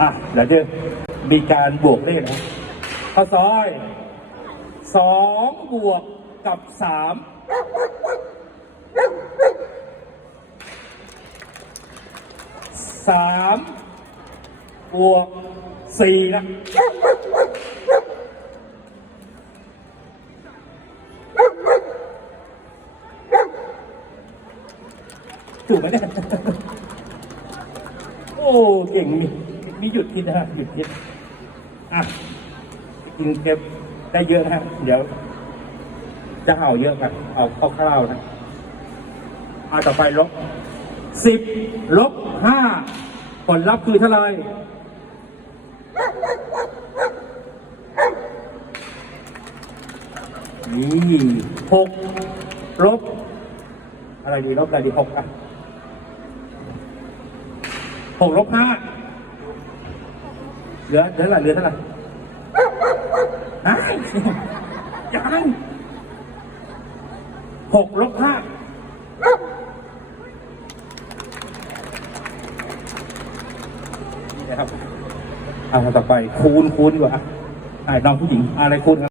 อะเดี๋ยวจะมีการบวกเลขนะข้าวซอยสองบวกกับสามสามบวกสี่นะถูกไหมเนี่ยโอ้ เก่งมี มีหยุดคิดนะฮะหยุดคิดอะกินเก็บได้เยอะนะฮะเดี๋ยว จะเอาเยอะครับ เอาคร่าวๆนะเอาต่อไปลบสิบลบห้าผลลัพธ์คือเท่าไหร่นี่หกลบ อะไรดีลบอะไรดีหกอะหกลบห้า เหลือเหลือเท่าไหร่เหลือเท่าไหร่ฮะยังหกลบห้านี่นะครับเอาต่อไปคูณคูณดีกว่าอ่าน้องผู้หญิงอะไรคูณครับ